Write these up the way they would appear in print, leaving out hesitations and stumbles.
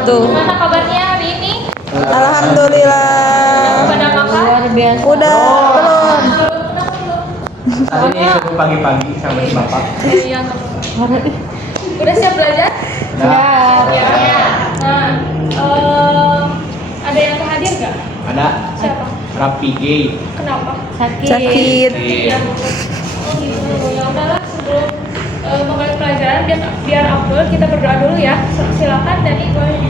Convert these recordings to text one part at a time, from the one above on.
wabarakatuh. Gimana kabarnya hari ini? Alhamdulillah. Pada makan? Luar biasa. Udah belum? Tadi ini suruh pagi-pagi sama si bapak. Iya. Udah siap belajar? Siap. Ya. Nah, ada yang hadir nggak? Ada Siapa? Rapi Gay. Kenapa? Sakit. Iya. Oh gitu. Ya udahlah sebelum memulai pelajaran biar upload kita berdoa dulu ya. Silakan Dani boleh.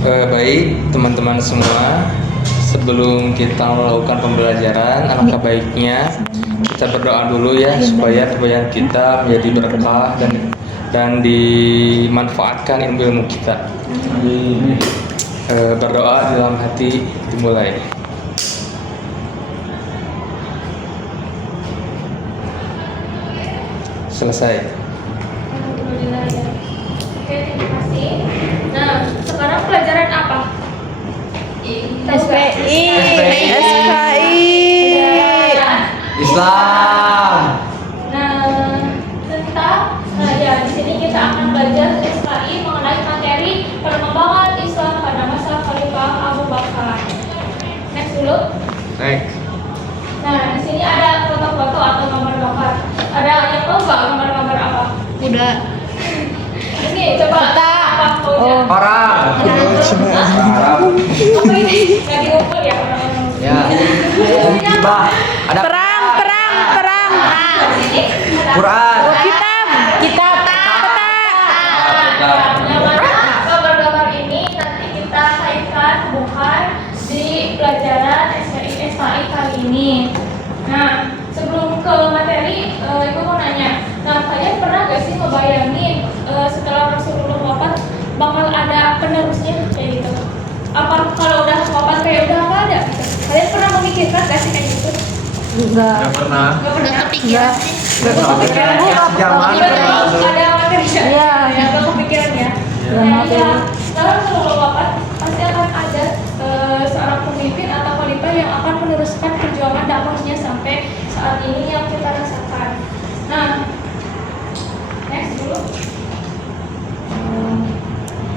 Baik teman-teman semua, sebelum kita melakukan pembelajaran, alangkah baiknya kita berdoa dulu ya supaya pembelajaran kita menjadi berkah dan dimanfaatkan ilmu kita. Berdoa di dalam hati dimulai. Selesai. Alhamdulillah ya. Oke, terima kasih. Nah, sekarang pelajaran apa? SPI. Islam. Nah ya di sini kita akan belajar SKI mengenai materi perkembangan Islam pada masa Khalifah Abu Bakar. Next dulu. Next. Nah di sini ada foto-foto atau gambar-gambar. Ada yang tahu nggak gambar-gambar apa? Udah. Ini coba. Apa? Oh. Orang. Apa ini? Nggak diukur ya orang-orang. Ya. Bah. Ada Perang. Di sini ada. Quran. Kitab. Yang mana gambar-gambar ini nanti kita kaitkan bukan di pelajaran SKI kali ini. Nah, sebelum ke materi, Ibu mau nanya. Nah, kalian pernah gak sih ngebayangin setelah Rasulullah wafat bakal ada penerusnya kayak gitu? Apa kalau udah wafat kayak udah nggak ada? Gitu? Kalian pernah memikirkan gak sih kayak gitu? Enggak. Nggak pernah. Nggak pernah. Enggak. Kepikiran zaman. Ada materi ya? Iya. Ya, nggak kepikiran ya. Iya, Nah, materi. ya, kalau Rasulullah wafat pasti akan ada seorang pemimpin atau khalifah yang akan meneruskan perjuangan dakwahnya sampai saat ini yang kita rasakan. Nah, next dulu.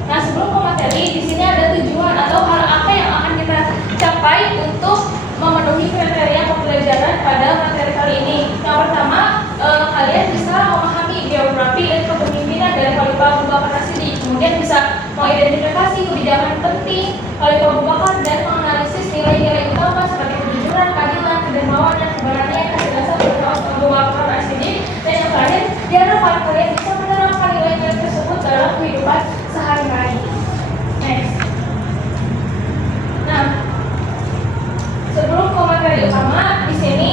Nah, sebelum ke materi, di sini ada tujuan atau hal apa yang akan kita capai untuk memenuhi kriteria pembelajaran pada materi kali ini. Yang pertama, kalian bisa memahami biografi dan kepemimpinan dari Khalifah Abu Bakar As-Siddiq. Kemudian bisa mengidentifikasi kebijakan penting Khalifah Abu Bakar dan menganalisis nilai-nilai utama seperti kejujuran, keadilan, kedermawanan, kebenaran yang kasih dasar Khalifah Abu Bakar As-Siddiq. Dan yang terakhir, diharapkan kalian bisa menerapkan nilai-nilai tersebut dalam kehidupan sehari-hari. Next. Nah, sebelum ke materi utama, di sini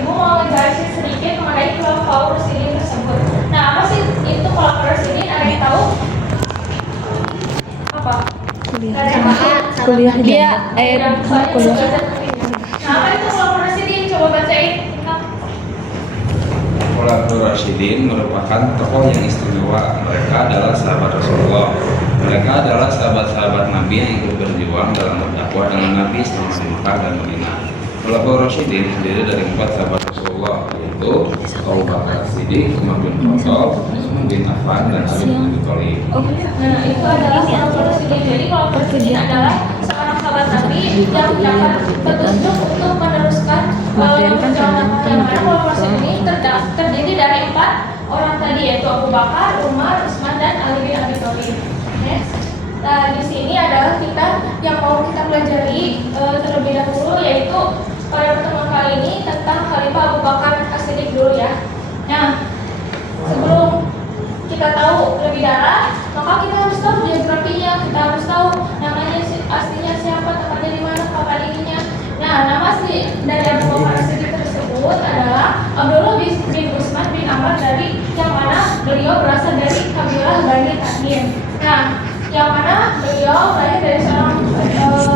Ibu mau ngejelasin sedikit mengenai Khulafaur Rasyidin tersebut. Nah, apa sih itu Khulafaur Rasyidin? Ada yang tahu? Apa? Ada yang tahu? Kuliah dia kuliah. Nah, apa itu Khulafaur Rasyidin? Coba bacain. Khulafaur Rasyidin merupakan tokoh yang istimewa. Mereka adalah sahabat Rasulullah. Mereka adalah sahabat-sahabat Nabi yang ikut berjuang dalam berdakwah dengan Nabi selama di Mekah dan Madinah. Khulafaur Rasyidin terdiri dari 4 sahabat Rasulullah, yaitu Abu Bakar As-Siddiq, Umar bin Khattab, Utsman bin Affan, dan Ali bin Abi Thalib. Nah, itu adalah Khulafaur Rasyidin. Jadi Khulafaur Rasyidin adalah seorang sahabat Nabi yang mendapat petunjuk untuk meneruskan perjalanan yang mana Khulafaur Rasyidin ini terdiri dari 4 orang tadi, yaitu Abu Bakar, Umar, Utsman, dan Ali bin Abi Thalib. Next. Nah, di sini adalah kita yang mau kita pelajari terlebih dahulu, yaitu pada pertemuan kali ini tentang Khalifah Abu Bakar As-Siddiq dulu ya. Nah, sebelum kita tahu lebih dalam, maka kita harus tahu biografinya, kita harus tahu namanya aslinya siapa, tempatnya di mana, kapan ininya. Nah, nama asli dari Abu Bakar As-Siddiq tersebut adalah Abdullah bin Utsman bin Affan, dari yang mana beliau berasal dari kabilah Bani Tamim. Nah, yang mana beliau lahir dari seorang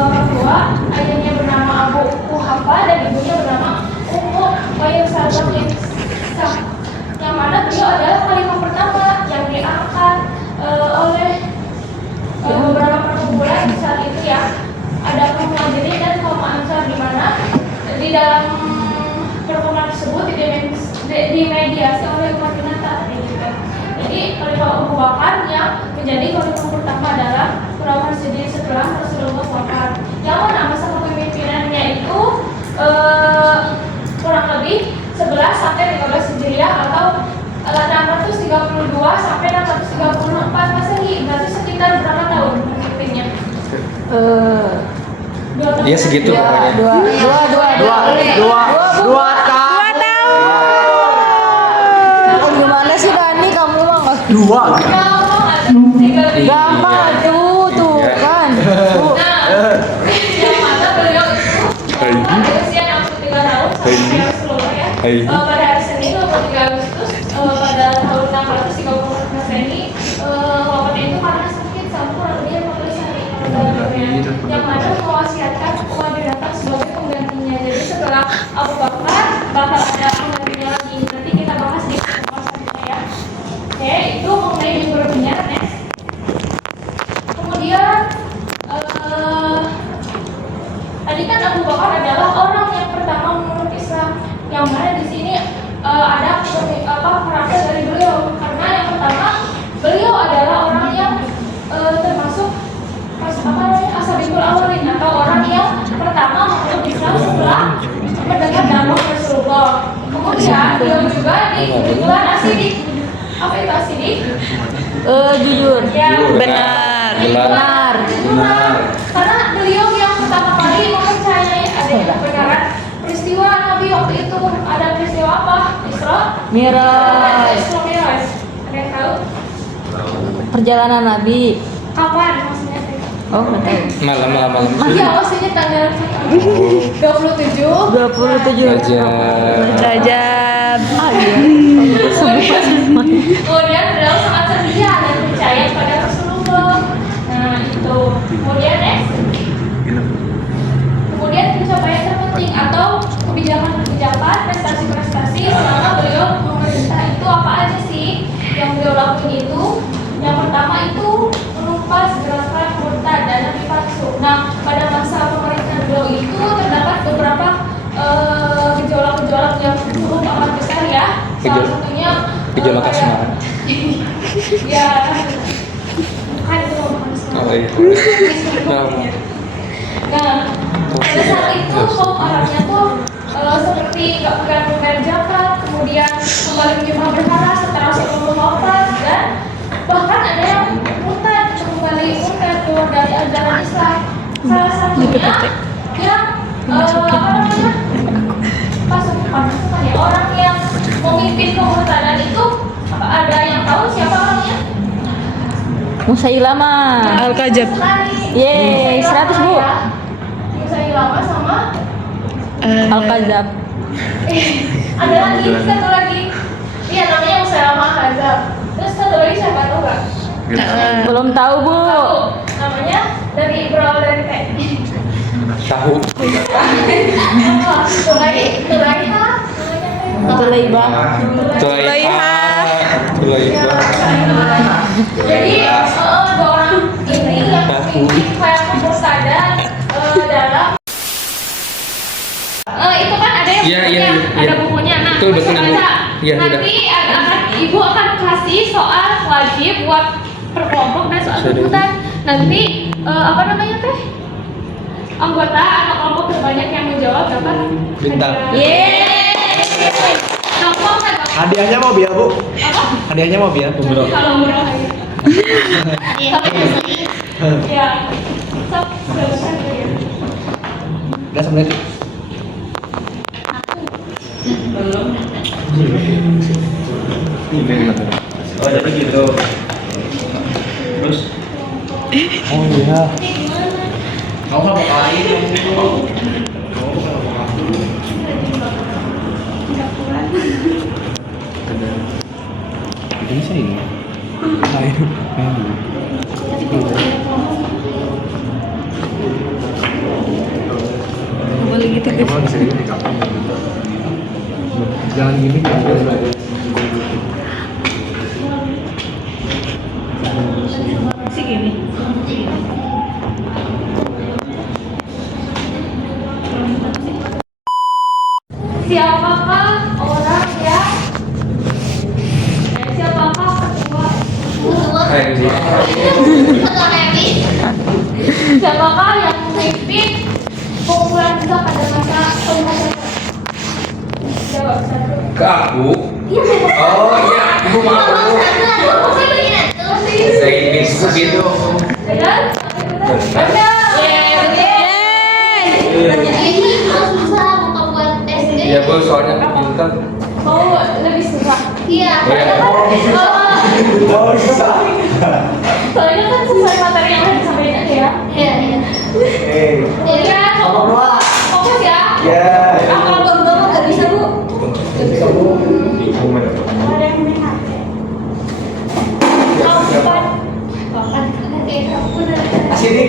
orang tua, ayahnya bernama Abu Quhafa dan ibunya bernama Ummu Salamah bin Sa'd. Yang mana beliau adalah khalifah pertama yang diangkat oleh beberapa perkumpulan saat itu ya. Ada kaum Muhajirin dan kaum Ansar, di mana di dalam perkumpulan tersebut dimediasi oleh umat Nabi gitu. Jadi Khalifah Abu Bakar Iya segitu pokoknya. Dua tahun. Gimana sih Dani, kamu mah nggak Dua. gampang tuh kan. Yang mana beliau itu berusia 63 tahun sampai Rasulullah ya. Pada hari Senin 23 Agustus pada tahun 630 Masehi, wafatnya itu karena sakit sama kurang lebih 15 hari. Yang mana mewasiatkan Umar bin Khattab sebagai penggantinya. Jadi setelah Abu Bakar bakal ada penggantinya lagi. Nanti kita bahas di pertemuan selanjutnya ya. Oke, itu mengenai biografinya. Next. Kemudian tadi kan Abu Bakar adalah orang yang pertama memeluk Islam. Yang mana di sini ada karakter dari beliau. Karena yang pertama beliau adalah orang yang termasuk Ashabul Awwalin atau orang yang pertama memeluk Islam setelah mendengar dakwah Rasulullah. Kemudian beliau juga di bulan Asidik. Apa itu Asidik? Jujur. Ya, Benar. benar. Karena beliau yang pertama kali mempercayai adanya kebenaran peristiwa Nabi waktu itu. Ada peristiwa apa? Isra Miraj. Isra Miraj. Ada yang tahu? Perjalanan Nabi. Kapan maksudnya? Oh, nggak tahu. Malam. Iya, maksudnya tanggal 27. 27 Rajab. Kemudian beliau sangat setia dan percaya pada Rasulullah. Nah itu. Kemudian next. Kemudian pencapaian terpenting atau kebijakan-kebijakan, prestasi-prestasi selama beliau memerintah itu apa aja sih yang beliau lakuin itu? Yang pertama itu menumpas gerakan murtad dan nabi palsu. Nah pada masa pemerintahan beliau itu terdapat beberapa gejolak-gejolak yang cukup amat besar ya. Salah satunya Gejolak asmara. ya kan itu bukan Oh iya. Nah, pada saat itu kaum Arabnya tuh seperti nggak membayar zakat, kemudian kembali menyembah berhala setelah Rasulullah wafat, dan bahkan ada yang murtad, kembali murtad keluar dari ajaran Islam. Salah satunya yang apa namanya pasukan ya, orang yang memimpin pemurtadan itu ada yang tahu siapa orangnya? Musailama. Al-Kadzab. Yeay, 100 Bu. Musailama sama Al-Kadzab. ada lagi satu lagi. Iya namanya Musailama Al-Kadzab. Terus satu lagi siapa tahu nggak? Belum tahu Bu. Tahu. Namanya berawal dari T. Tahu. Tulaiha. Tulaibah. Jadi dua orang ini yang memimpin kayak pemurtadan dalam itu kan ada yang Iya. ada bukunya. Nah, Betul, bisa Ibu. baca. Iya, Nanti Ibu akan kasih soal wajib buat per kelompok dan soal tuntutan. Nanti apa namanya teh? Anggota atau kelompok terbanyak yang menjawab dapat Bintang. Yeay. Gampang kan? Hadiahnya mau biar Bu? Apa? Hadiahnya mau biar? Kalau murah aja. Ya. Sok, silakan ya. Udah semenit. Oh jadi gitu. Terus? Oh iya. Kamu nggak mau kalahin? Bisa ini? Boleh gitu guys. Jangan gini. Segini. Siapakah orang yang siapakah ketua? Siapakah yang memimpin pengumpulan kita pada masa pemerintahan? Jawab satu. Ke aku? Iya. Oh iya, Ibu maaf Bu. Saya ingin gitu. Dan benar. Bu, soalnya pintar. Mau lebih susah. Iya. Iya. Soalnya kan sesuai materi yang udah disampaikan aja ya. Iya. Jadi kan fokus ya. Kalau belum nggak bisa Bu. Ada yang main HP. Kapan? Sini.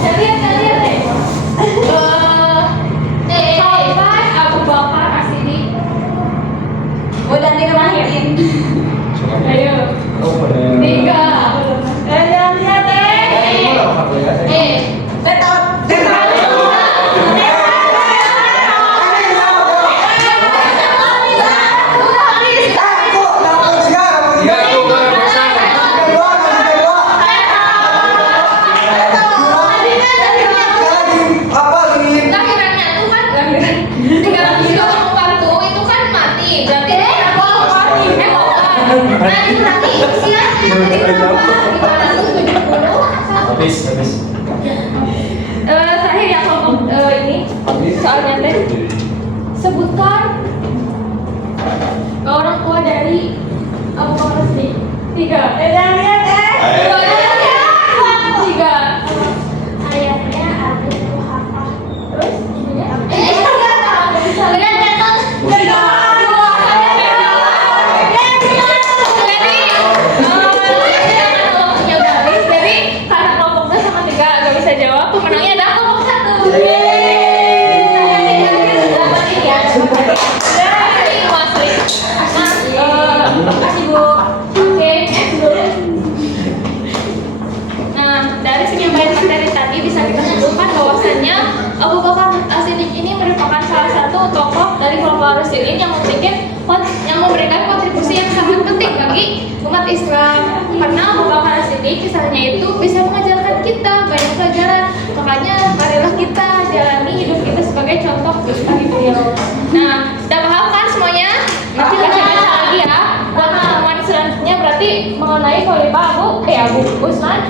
Kalian deh. Kapan Abu Bakar As-Siddiq? Udah nih kemarin. Ayo. 3. Kalian lihat deh. Lahirannya tuh kan lahiran juga pembantu itu kan mati berarti nah itu nanti usianya jadi berapa 570 Habis. terakhir ya kelompok ini soalnya teh sebutkan orang tua dari Abu Bakar Siddiq 3 dan lihat 3 ayahnya Abu Quhafah terus ibunya jadi karena kelompok 2 sama 3 gak bisa jawab, pemenangnya adalah kelompok 1. Makasih Bu. Oke, next dulu. Nah, dari penyampaian materi tadi bisa kita simpulkan bahwasannya Abu Bakar As-Siddiq ini merupakan salah satu tokoh dari kelompok Rasyidin yang memberikan kontribusi yang sangat penting bagi umat Islam. Karena Abu Bakar As-Siddiq kisahnya itu bisa mengajarkan kita banyak pelajaran. Makanya marilah kita jalani hidup kita sebagai contoh bagi beliau. Nah, sudah paham kan semuanya? Nanti baca-baca lagi ya. Buat pertemuan selanjutnya berarti mengenai Khalifah Abu Utsman